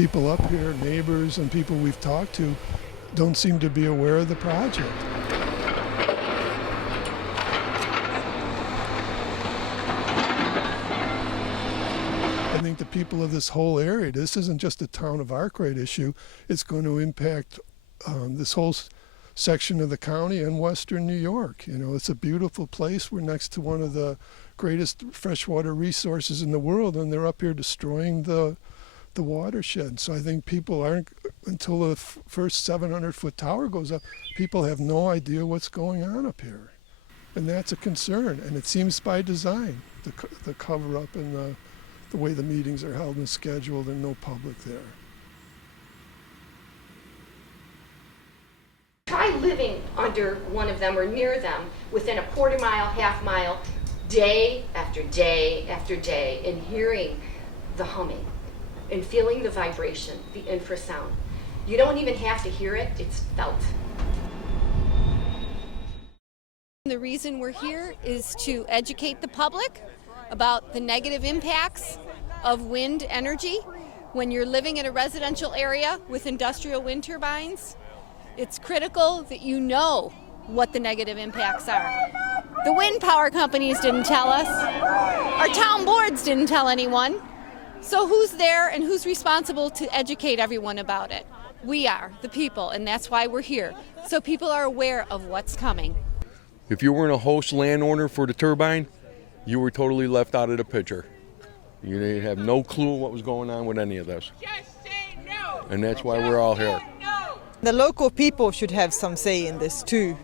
people up here, neighbors and people we've talked to, don't seem to be aware of the project. I think the people of this whole area, this isn't just a town of Arkwright issue, it's going to impact this whole section of the county and western New York. You know, it's a beautiful place. We're next to one of the greatest freshwater resources in the world, and they're up here destroying the watershed. So I think people aren't, until the first 700-foot tower goes up, people have no idea what's going on up here. And that's a concern, and it seems by design, the cover-up and the way the meetings are held and scheduled and no public there. Try living under one of them or near them within a quarter mile, half mile, day after day after day, and hearing the humming and feeling the vibration, the infrasound. You don't even have to hear it, it's felt. The reason we're here is to educate the public about the negative impacts of wind energy. When you're living in a residential area with industrial wind turbines, it's critical that you know what the negative impacts are. The wind power companies didn't tell us. Our town boards didn't tell anyone. So who's there and who's responsible to educate everyone about it? We are, the people, and that's why we're here, so people are aware of what's coming. If you weren't a host landowner for the turbine, you were totally left out of the picture. You didn't have no clue what was going on with any of this. Just say no. And that's why we're all here. The local people should have some say in this too.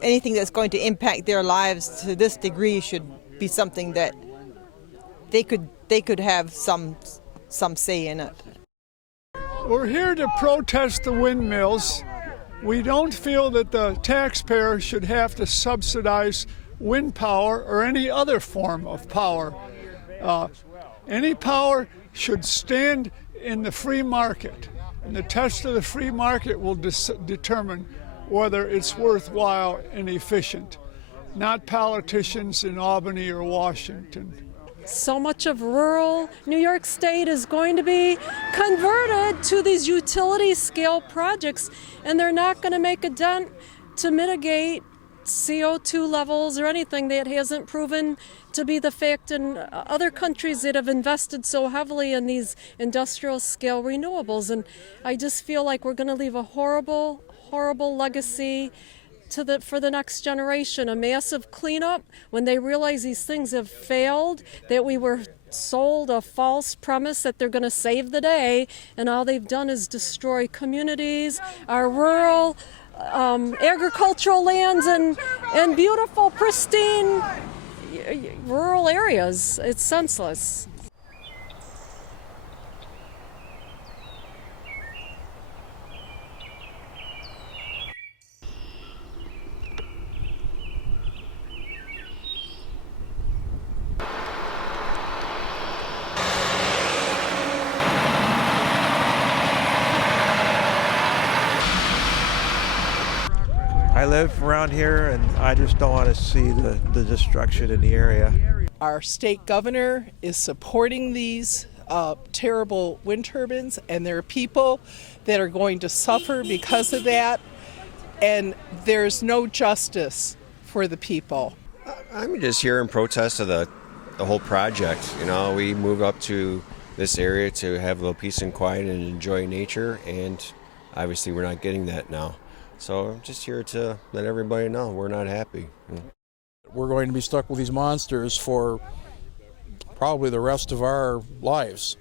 Anything that's going to impact their lives to this degree should be something that they could have some say in it. We're here to protest the windmills. We don't feel that the taxpayer should have to subsidize wind power or any other form of power. Any power should stand in the free market, and the test of the free market will determine whether it's worthwhile and efficient, not politicians in Albany or Washington. So much of rural New York State is going to be converted to these utility scale projects, and they're not going to make a dent to mitigate CO2 levels or anything that hasn't proven to be the fact in other countries that have invested so heavily in these industrial scale renewables. And I just feel like we're going to leave a horrible, horrible legacy for the next generation, a massive cleanup when they realize these things have failed, that we were sold a false premise that they're going to save the day, and all they've done is destroy communities, our rural agricultural lands and beautiful, pristine rural areas. It's senseless. I live around here, and I just don't want to see the destruction in the area. Our state governor is supporting these terrible wind turbines, and there are people that are going to suffer because of that, and there's no justice for the people. I'm just here in protest of the whole project. You know, we moved up to this area to have a little peace and quiet and enjoy nature, and obviously we're not getting that now. So I'm just here to let everybody know we're not happy. We're going to be stuck with these monsters for probably the rest of our lives.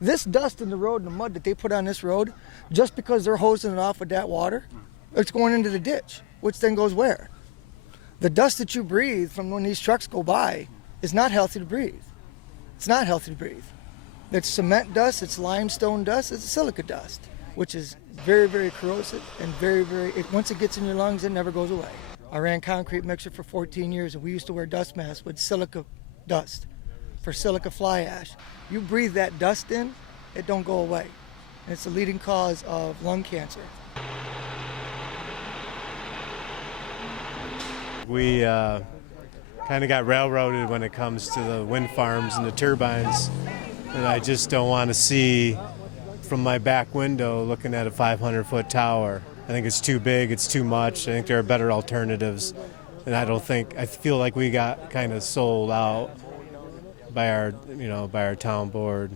This dust in the road and the mud that they put on this road, just because they're hosing it off with that water, it's going into the ditch, which then goes where? The dust that you breathe from when these trucks go by is not healthy to breathe. It's not healthy to breathe. It's cement dust, it's limestone dust, it's silica dust, which is very, very corrosive and once it gets in your lungs, it never goes away. I ran concrete mixer for 14 years, and we used to wear dust masks with silica dust for silica fly ash. You breathe that dust in, it don't go away. And it's the leading cause of lung cancer. We kind of got railroaded when it comes to the wind farms and the turbines. and I just don't want to see from my back window looking at a 500-foot tower. I think it's too big, it's too much. I think there are better alternatives, and I feel like we got kind of sold out by our town board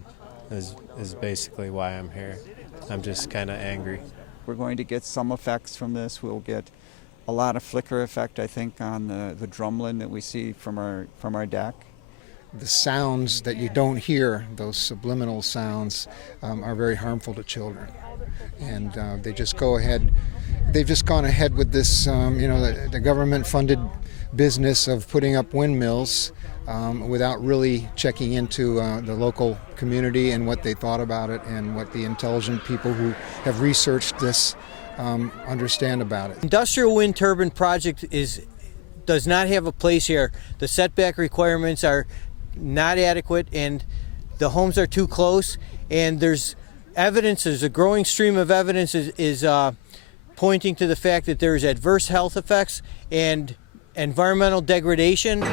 is basically why I'm here. I'm just kind of angry. We're going to get some effects from this. We'll get a lot of flicker effect, I think, on the drumlin that we see from our deck. The sounds that you don't hear, those subliminal sounds, are very harmful to children. And they've just gone ahead with this, the government-funded business of putting up windmills without really checking into the local community and what they thought about it and what the intelligent people who have researched this understand about it. Industrial wind turbine project does not have a place here. The setback requirements are not adequate, and the homes are too close, and there's a growing stream of evidence is pointing to the fact that there's adverse health effects and environmental degradation. Our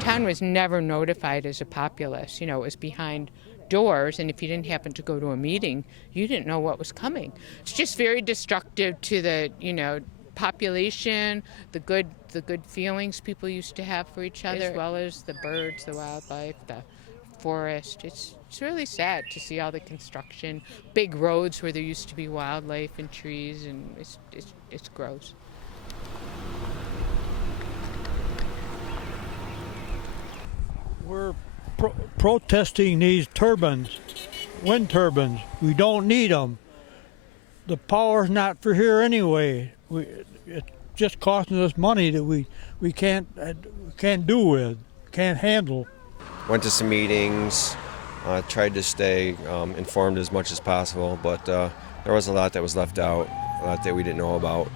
town was never notified as a populace. It was behind doors, and if you didn't happen to go to a meeting, you didn't know what was coming. It's just very destructive to the, population, the good feelings people used to have for each other, as well as the birds, the wildlife, the forest. It's really sad to see all the construction, big roads where there used to be wildlife and trees, and it's gross. We're protesting these turbines, wind turbines. We don't need them. The power's not for here anyway. It's just costing us money that we can't do with, can't handle. Went to some meetings, tried to stay informed as much as possible, but there was a lot that was left out, a lot that we didn't know about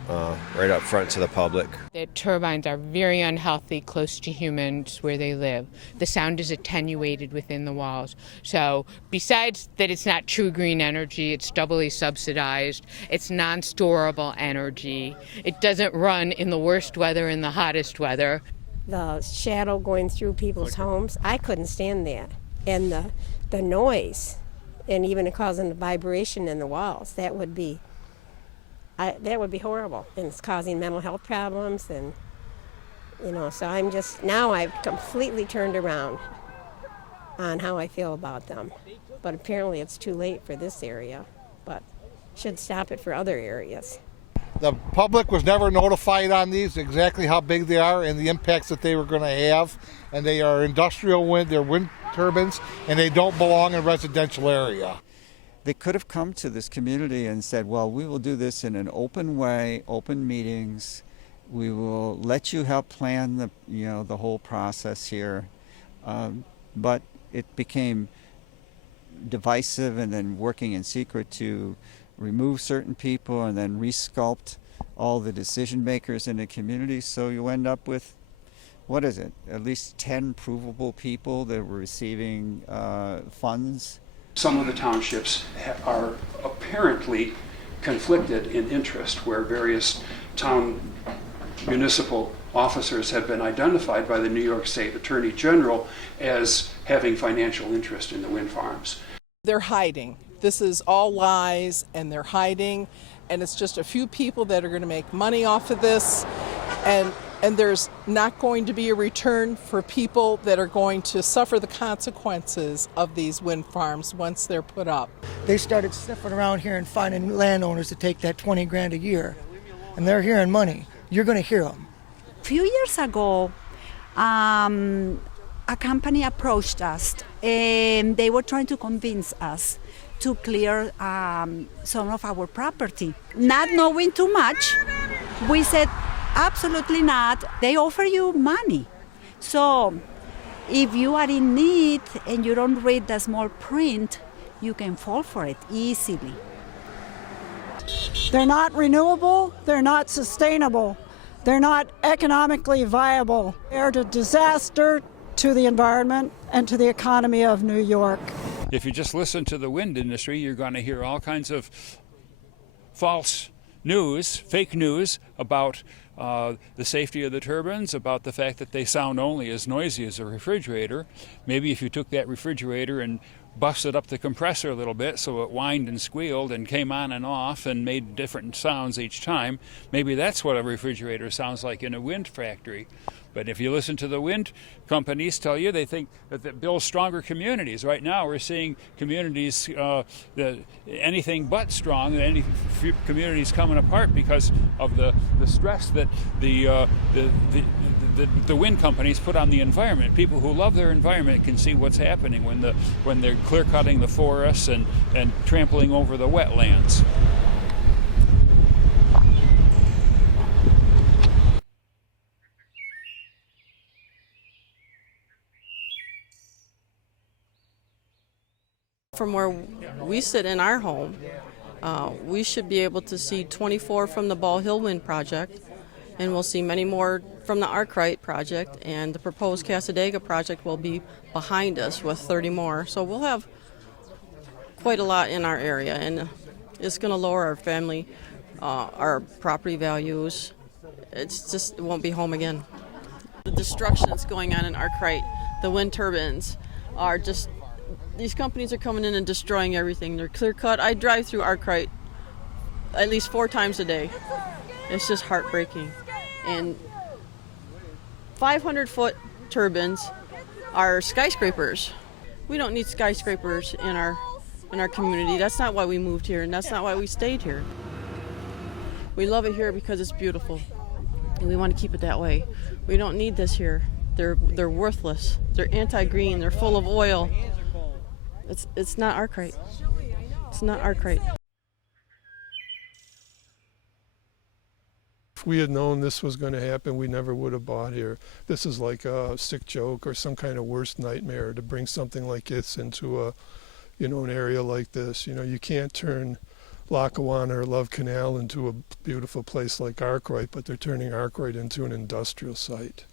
right up front to the public. The turbines are very unhealthy close to humans where they live. The sound is attenuated within the walls. So besides that it's not true green energy, it's doubly subsidized, it's non-storable energy. It doesn't run in the worst weather and the hottest weather. The shadow going through people's homes, I couldn't stand that. And the noise, and even causing the vibration in the walls, that would be horrible, and it's causing mental health problems, and so I've completely turned around on how I feel about them. But apparently it's too late for this area, but should stop it for other areas. The public was never notified on these, exactly how big they are and the impacts that they were going to have, and they are industrial wind, they're wind turbines, and they don't belong in a residential area. They could have come to this community and said, well, we will do this in an open way, open meetings. We will let you help plan the whole process here. But it became divisive, and then working in secret to remove certain people and then resculpt all the decision makers in the community. So you end up with, at least 10 provable people that were receiving funds. Some of the townships are apparently conflicted in interest, where various town municipal officers have been identified by the New York State Attorney General as having financial interest in the wind farms. They're hiding. This is all lies, and they're hiding, and it's just a few people that are going to make money off of this, and there's not going to be a return for people that are going to suffer the consequences of these wind farms once they're put up. They started sniffing around here and finding landowners to take that 20 grand a year, and they're hearing money. You're going to hear them. A few years ago, a company approached us, and they were trying to convince us to clear some of our property. Not knowing too much, we said, absolutely not. They offer you money. So if you are in need and you don't read the small print, you can fall for it easily. They're not renewable, they're not sustainable, they're not economically viable. They're a disaster to the environment and to the economy of New York. If you just listen to the wind industry, you're going to hear all kinds of false news, fake news about the safety of the turbines, about the fact that they sound only as noisy as a refrigerator. Maybe if you took that refrigerator and busted up the compressor a little bit so it whined and squealed and came on and off and made different sounds each time, maybe that's what a refrigerator sounds like in a wind factory. But if you listen to the wind companies tell you, they think that builds stronger communities. Right now we're seeing communities anything but strong, any communities coming apart because of the stress that the wind companies put on the environment. People who love their environment can see what's happening when they're clear cutting the forests and trampling over the wetlands. From where we sit in our home, we should be able to see 24 from the Ball Hill Wind Project, and we'll see many more from the Arkwright project, and the proposed Cassadaga project will be behind us with 30 more. So we'll have quite a lot in our area, and it's going to lower our family, our property values. It won't be home again. The destruction that's going on in Arkwright, the wind turbines, are just, these companies are coming in and destroying everything. They're clear cut. I drive through Arkwright at least 4 times a day. It's just heartbreaking. And 500-foot turbines are skyscrapers. We don't need skyscrapers in our community. That's not why we moved here, and that's not why we stayed here. We love it here because it's beautiful, and we want to keep it that way. We don't need this here. They're worthless. They're anti-green. They're full of oil. It's not Arkwright. It's not Arkwright. If we had known this was going to happen, we never would have bought here. This is like a sick joke or some kind of worst nightmare to bring something like this into an area like this. You can't turn Lackawanna or Love Canal into a beautiful place like Arkwright, but they're turning Arkwright into an industrial site.